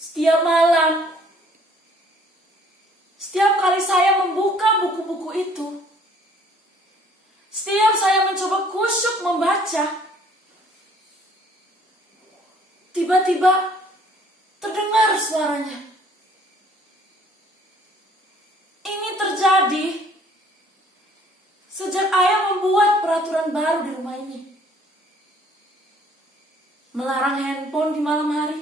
Setiap malam, setiap kali saya membuka buku-buku itu, setiap saya mencoba khusyuk membaca, tiba-tiba terdengar suaranya. Ini terjadi sejak ayah membuat peraturan baru di rumah ini. Melarang handphone di malam hari.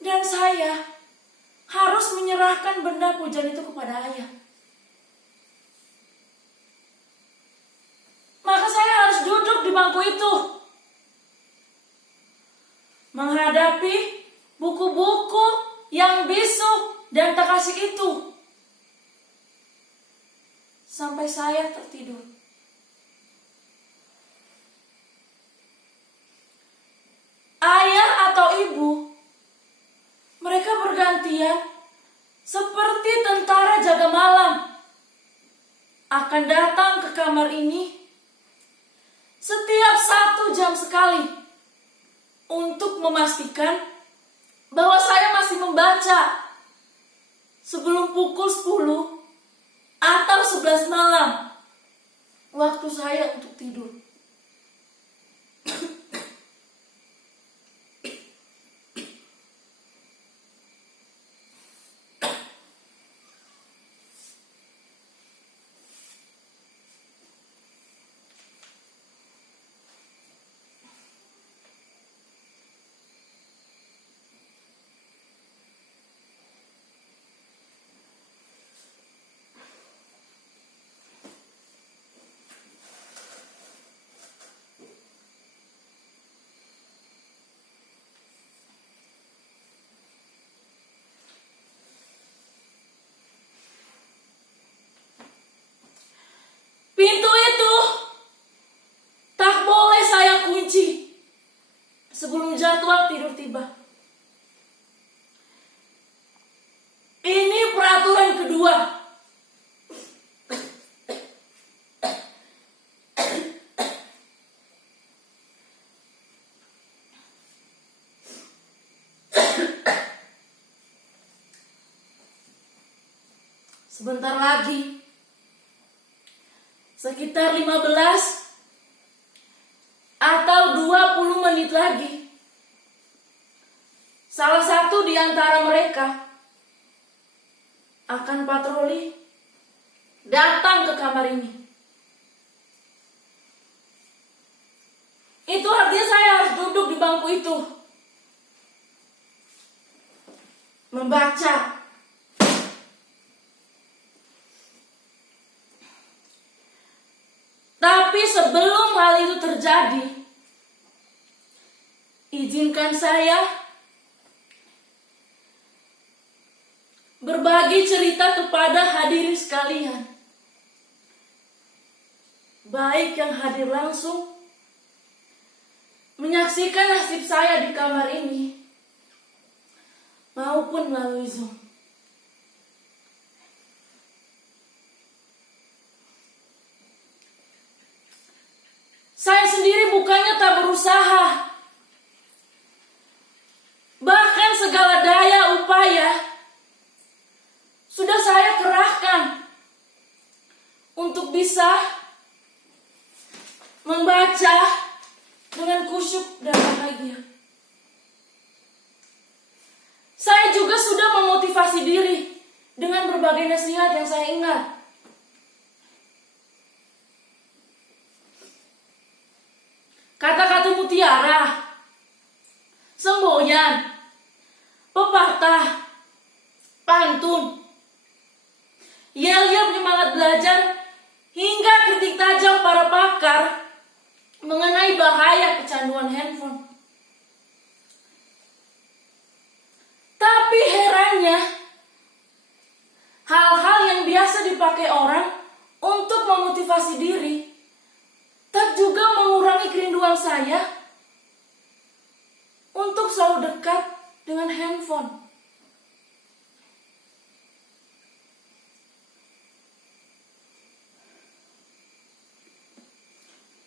Dan saya harus menyerahkan benda pujian itu kepada ayah. Maka saya harus duduk di bangku itu, menghadapi buku-buku yang bisu dan tak asik itu, sampai saya tertidur. Ayah atau ibu, mereka bergantian seperti tentara jaga malam, akan datang ke kamar ini setiap 1 jam sekali untuk memastikan bahwa saya masih membaca sebelum pukul 10 atau 11 malam, waktu saya untuk tidur. Pintu itu tak boleh saya kunci sebelum jadwal tidur tiba. Ini peraturan kedua. Sebentar lagi, sekitar 15 atau 20 menit lagi, salah satu di antara mereka akan patroli datang ke kamar ini. Itu artinya saya harus duduk di bangku itu, membaca. Tapi sebelum hal itu terjadi, izinkan saya berbagi cerita kepada hadirin sekalian, baik yang hadir langsung menyaksikan nasib saya di kamar ini, maupun melalui Zoom. Saya sendiri bukannya tak berusaha, bahkan segala daya upaya sudah saya kerahkan untuk bisa membaca dengan khusyuk dan bahagia. Saya juga sudah memotivasi diri dengan berbagai nasihat yang saya ingat. Kata-kata mutiara, semboyan, pepatah, pantun, yel-yel penyemangat belajar, hingga kritik tajam para pakar mengenai bahaya kecanduan handphone. Tapi herannya, hal-hal yang biasa dipakai orang untuk memotivasi diri tak juga mengurangi kerinduan saya untuk selalu dekat dengan handphone.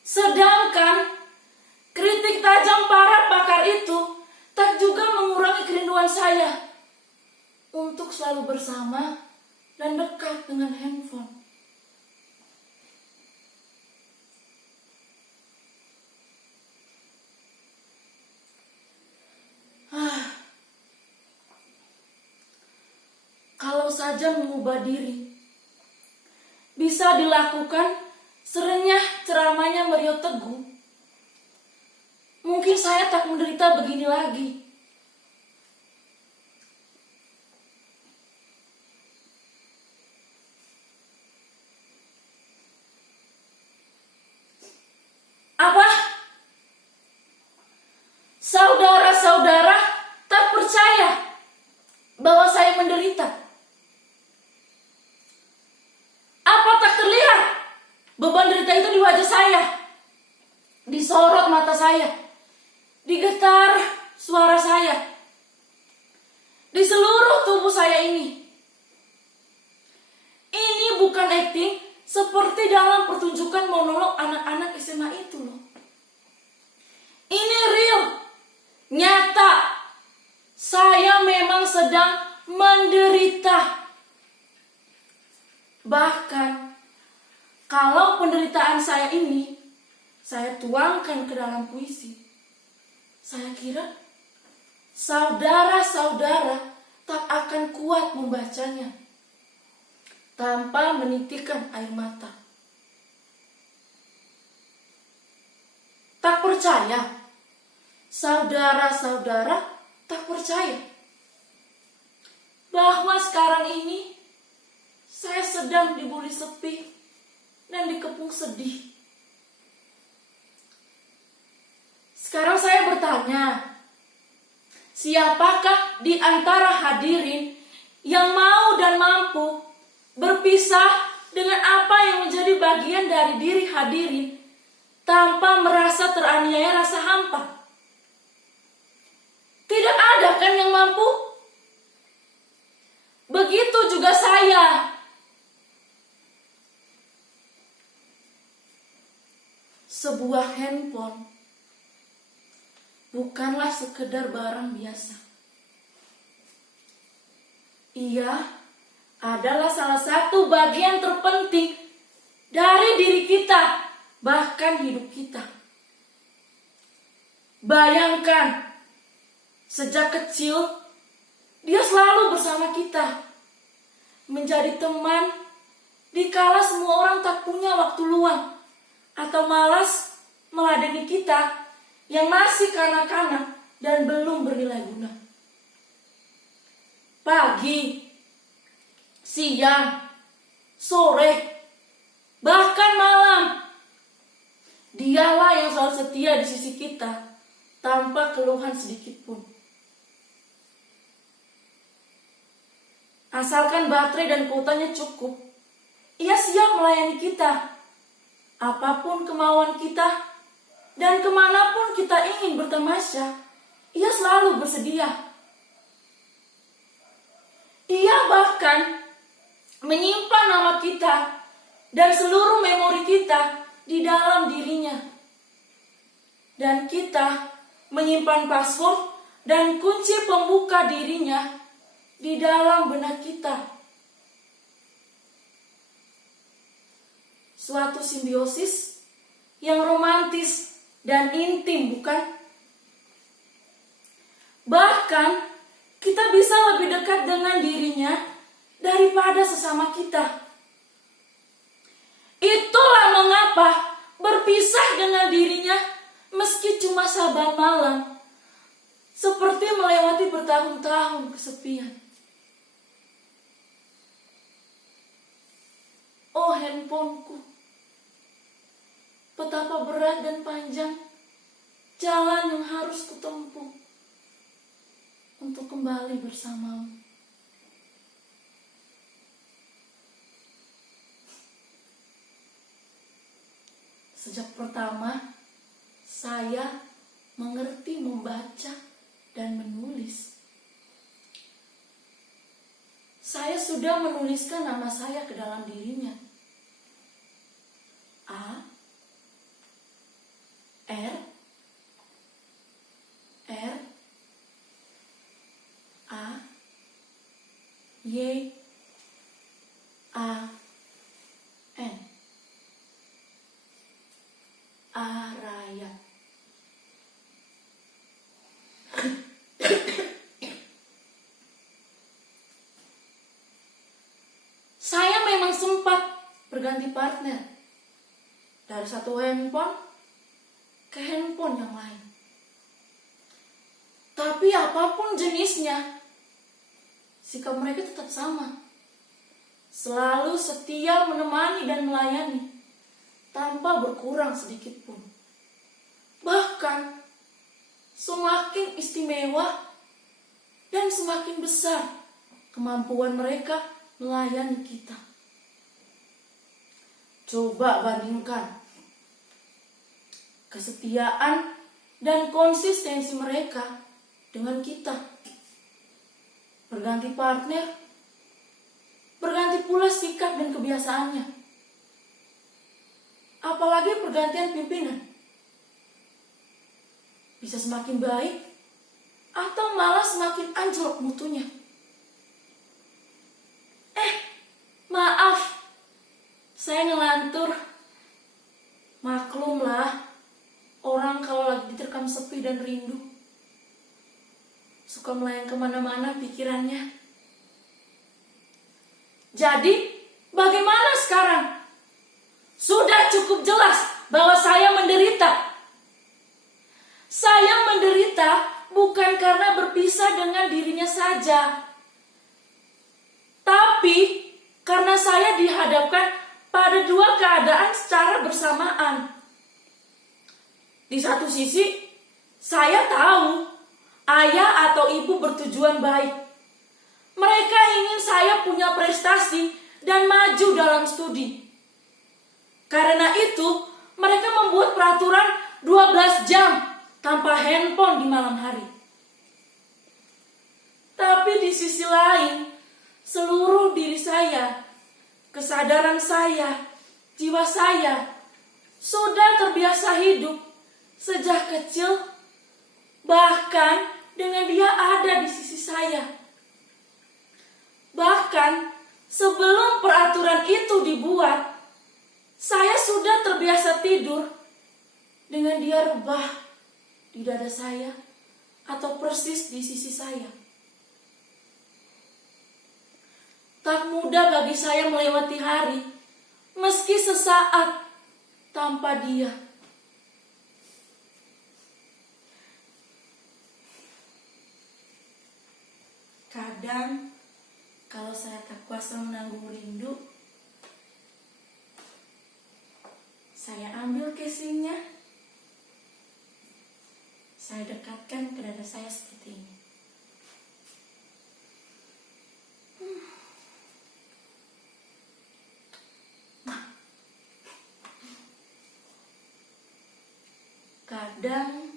Sedangkan kritik tajam para pakar itu tak juga mengurangi kerinduan selalu bersama dan dekat dengan handphone. Kalau saja mengubah diri bisa dilakukan serenyah ceramahnya Mario Teguh, mungkin saya tak menderita begini lagi. Apa? Saudara-saudara tak percaya bahwa saya menderita? Apa tak terlihat beban derita itu di wajah saya, disorot mata saya, digetar suara saya, di seluruh tubuh saya ini? Ini bukan acting seperti dalam pertunjukan monolog anak-anak SMA itu loh. Ini real, nyata. Saya memang sedang menderita. Bahkan kalau penderitaan saya ini saya tuangkan ke dalam puisi, saya kira saudara-saudara tak akan kuat membacanya tanpa menitikkan air mata. Tak percaya? Saudara-saudara tak percaya bahwa sekarang ini saya sedang dibuli sepi dan dikepung sedih. Sekarang saya bertanya, siapakah di antara hadirin yang mau dan mampu berpisah dengan apa yang menjadi bagian dari diri hadirin tanpa merasa teraniaya rasa hampa? Tidak ada kan yang mampu? Begitu juga saya. Sebuah handphone bukanlah sekedar barang biasa. Ia adalah salah satu bagian terpenting dari diri kita, bahkan hidup kita. Bayangkan, sejak kecil dia selalu bersama kita, menjadi teman dikala semua orang tak punya waktu luang atau malas meladeni kita yang masih kanak-kanak dan belum bernilai guna. Pagi, siang, sore, bahkan malam, dialah yang selalu setia di sisi kita tanpa keluhan sedikit pun. Asalkan baterai dan kuotanya cukup, ia siap melayani kita. Apapun kemauan kita dan kemanapun kita ingin bertamasya, ia selalu bersedia. Ia bahkan menyimpan nama kita dan seluruh memori kita di dalam dirinya. Dan kita menyimpan password dan kunci pembuka dirinya di dalam benak kita. Suatu simbiosis yang romantis dan intim, bukan? Bahkan kita bisa lebih dekat dengan dirinya daripada sesama kita. Itulah mengapa berpisah dengan dirinya meski cuma saban malam, seperti melewati bertahun-tahun kesepian. Oh handphoneku, betapa berat dan panjang jalan yang harus kutempuh untuk kembali bersamamu. Sejak pertama saya mengerti membaca dan menulis, saya sudah menuliskan nama saya ke dalam dirinya. A, R, A, Y, Araya. Saya memang sempat berganti partner dari satu handphone ke handphone yang lain. Tapi apapun jenisnya, sikap mereka tetap sama. Selalu setia menemani dan melayani, tanpa berkurang sedikit pun. Bahkan, semakin istimewa dan semakin besar kemampuan mereka melayani kita. Coba bandingkan kesetiaan dan konsistensi mereka dengan kita. Berganti partner, berganti pula sikap dan kebiasaannya. Apalagi pergantian pimpinan. Bisa semakin baik atau malah semakin anjlok mutunya. Maaf, saya ngelantur. Maklumlah, orang kalau lagi diterkam sepi dan rindu, suka melayang kemana-mana pikirannya. Jadi, bagaimana sekarang? Sudah cukup jelas bahwa saya menderita. Saya menderita bukan karena berpisah dengan dirinya saja, tapi karena saya dihadapkan pada dua keadaan secara bersamaan. Di satu sisi, saya tahu ayah atau ibu bertujuan baik. Mereka ingin saya punya prestasi dan maju dalam studi. Karena itu, mereka membuat peraturan 12 jam tanpa handphone di malam hari. Tapi di sisi lain, seluruh diri saya, kesadaran saya, jiwa saya sudah terbiasa hidup sejak kecil, bahkan dengan dia ada di sisi saya. Bahkan sebelum peraturan itu dibuat, saya sudah terbiasa tidur dengan dia rebah di dada saya atau persis di sisi saya. Tak mudah bagi saya melewati hari, meski sesaat tanpa dia. Kadang, kalau saya tak kuasa menanggung rindu, saya ambil casingnya, saya dekatkan ke dada saya seperti ini. Kadang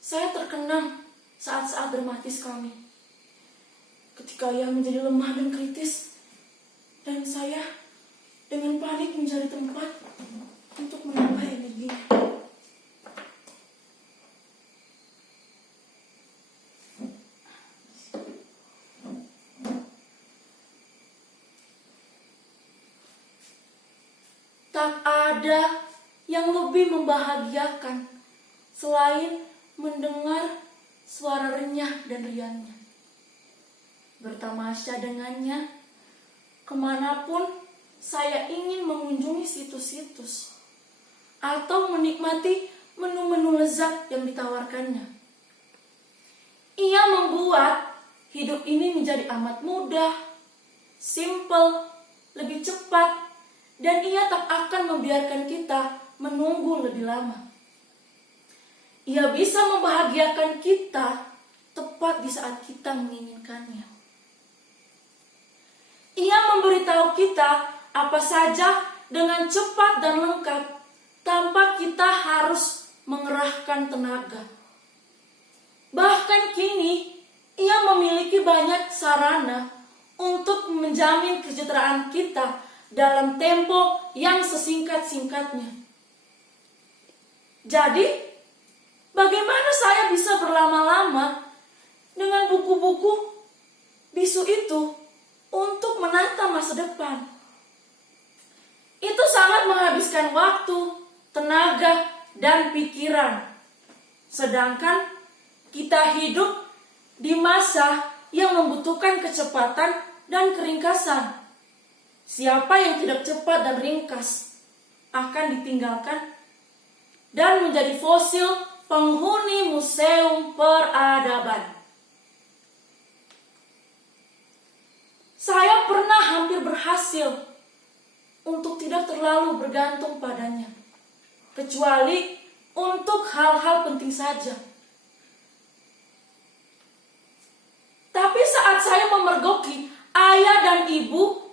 saya terkenang saat-saat dramatis kami, ketika ia menjadi lemah dan kritis, dan saya dengan panik mencari tempat untuk menambah energinya. Tak ada yang lebih membahagiakan selain mendengar suara renyah dan riangnya. Bertamasya dengannya kemanapun saya ingin mengunjungi situs-situs atau menikmati menu-menu lezat yang ditawarkannya. Ia membuat hidup ini menjadi amat mudah, simple, lebih cepat, dan ia tak akan membiarkan kita menunggu lebih lama. Ia bisa membahagiakan kita tepat di saat kita menginginkannya. Ia memberitahu kita apa saja dengan cepat dan lengkap tanpa kita harus mengerahkan tenaga. Bahkan kini, ia memiliki banyak sarana untuk menjamin kesejahteraan kita dalam tempo yang sesingkat-singkatnya. Jadi, bagaimana saya bisa berlama-lama dengan buku-buku bisu itu untuk menata masa depan. Itu sangat menghabiskan waktu, tenaga, dan pikiran. Sedangkan kita hidup di masa yang membutuhkan kecepatan dan keringkasan. Siapa yang tidak cepat dan ringkas akan ditinggalkan dan menjadi fosil penghuni museum peradaban. Saya pernah hampir berhasil untuk tidak terlalu bergantung padanya, kecuali untuk hal-hal penting saja. Tapi saat saya memergoki ayah dan ibu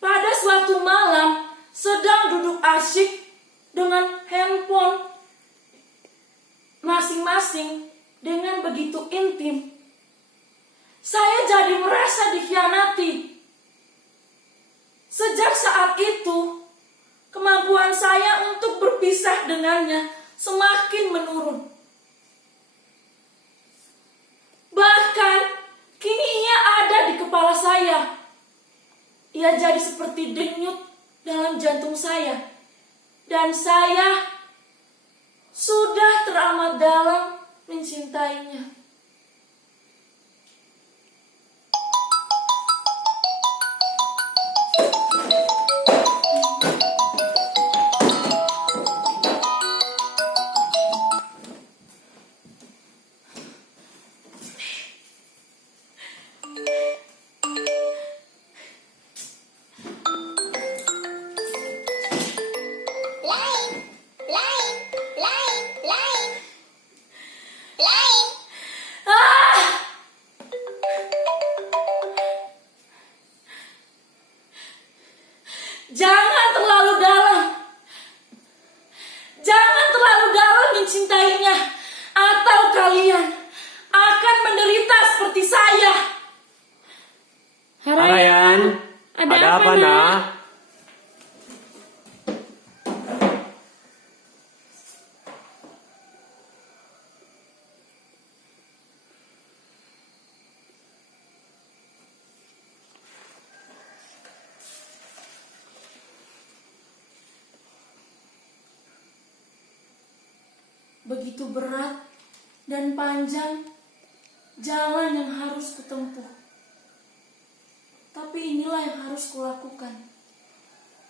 pada suatu malam sedang duduk asyik dengan handphone masing-masing dengan begitu intim, saya jadi merasa dikhianati. Sejak saat itu, kemampuan saya untuk berpisah dengannya semakin menurun. Bahkan, kini ia ada di kepala saya. Ia jadi seperti denyut dalam jantung saya. Dan saya sudah teramat dalam mencintainya. Jangan terlalu dalam. Jangan terlalu dalam mencintainya, atau kalian akan menderita seperti saya. Harayan, ada apa nak? Begitu berat dan panjang jalan yang harus kutempuh. Tapi inilah yang harus kulakukan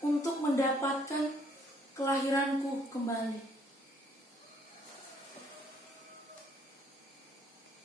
untuk mendapatkan kelahiranku kembali.